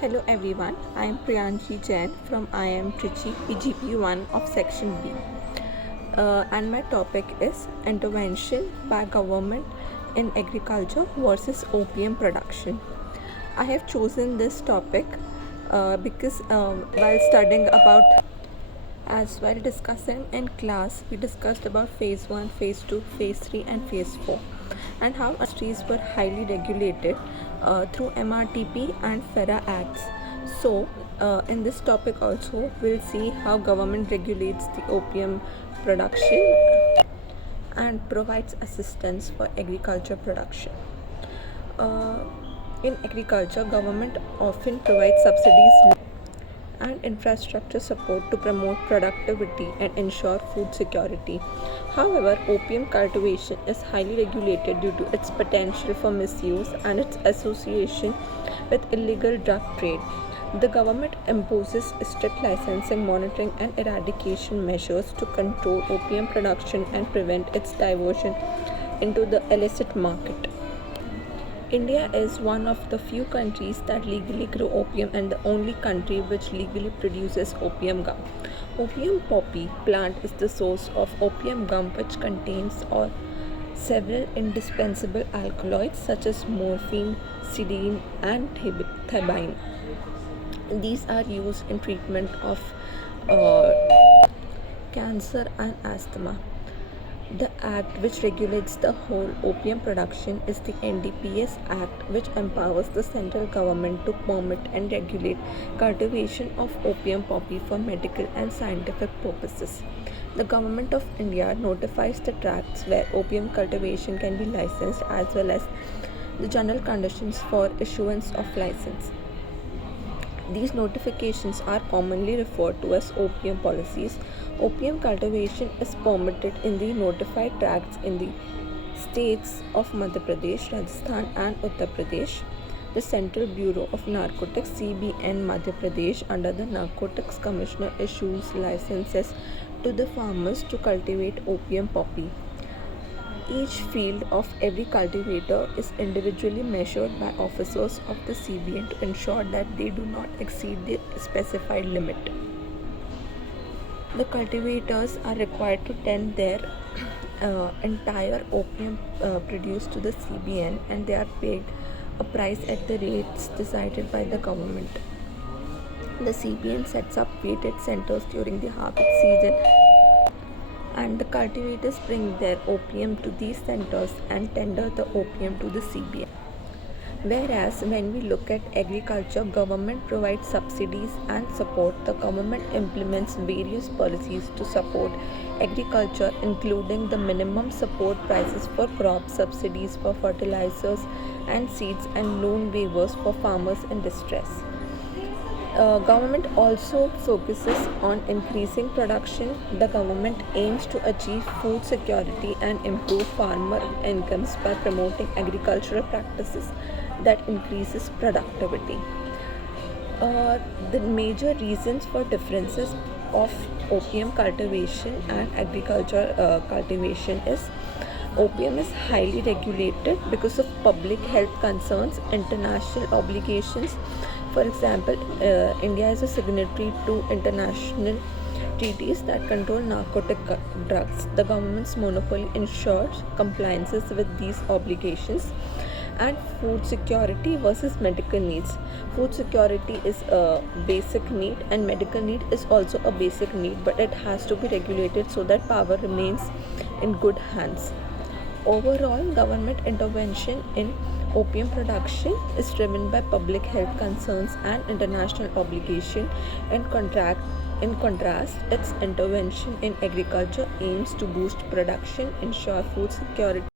Hello everyone, I am Priyanshi Jain from IIM Trichy PGP1 of Section B. And my topic is intervention by government in agriculture versus opium production. I have chosen this topic because while studying about as while discussing in class, we discussed about phase 1, phase 2, phase 3, and phase 4, and how industries were highly regulated through MRTP and FERA acts. So, in this topic also, we'll see how government regulates the opium production and provides assistance for agriculture production. Uh, in agriculture, government often provides subsidies and infrastructure support to promote productivity and ensure food security. However, opium cultivation is highly regulated due to its potential for misuse and its association with illegal drug trade. The government imposes strict licensing, monitoring, and eradication measures to control opium production and prevent its diversion into the illicit market. India is one of the few countries that legally grow opium and the only country which legally produces opium gum. Opium poppy plant is the source of opium gum, which contains several indispensable alkaloids such as morphine, sedine, and thibine. These are used in treatment of cancer and asthma. The act which regulates the whole opium production is the NDPS Act, which empowers the central government to permit and regulate cultivation of opium poppy for medical and scientific purposes. The Government of India notifies the tracts where opium cultivation can be licensed as well as the general conditions for issuance of license. These notifications are commonly referred to as opium policies. Opium cultivation is permitted in the notified tracts in the states of Madhya Pradesh, Rajasthan, and Uttar Pradesh. The Central Bureau of Narcotics (CBN) Madhya Pradesh, under the Narcotics Commissioner, issues licenses to the farmers to cultivate opium poppy. Each field of every cultivator is individually measured by officers of the CBN to ensure that they do not exceed the specified limit. The cultivators are required to tend their entire opium produced to the CBN, and they are paid a price at the rates decided by the government. The CBN sets up weighted centers during the harvest season, and the cultivators bring their opium to these centers and tender the opium to the CBN. Whereas when we look at agriculture, government provides subsidies and support. The government implements various policies to support agriculture, including the minimum support prices for crops, subsidies for fertilizers and seeds, and loan waivers for farmers in distress. Government also focuses on increasing production. The government aims to achieve food security and improve farmer incomes by promoting agricultural practices that increases productivity. The major reasons for differences of opium cultivation and agriculture cultivation is: opium is highly regulated because of public health concerns, international obligations. For example, India is a signatory to international treaties that control narcotic drugs. The government's monopoly ensures compliances with these obligations. And food security versus medical needs. Food security is a basic need, and medical need is also a basic need, but it has to be regulated so that power remains in good hands. Overall, government intervention in opium production is driven by public health concerns and international obligation. In contrast, its intervention in agriculture aims to boost production, ensure food security,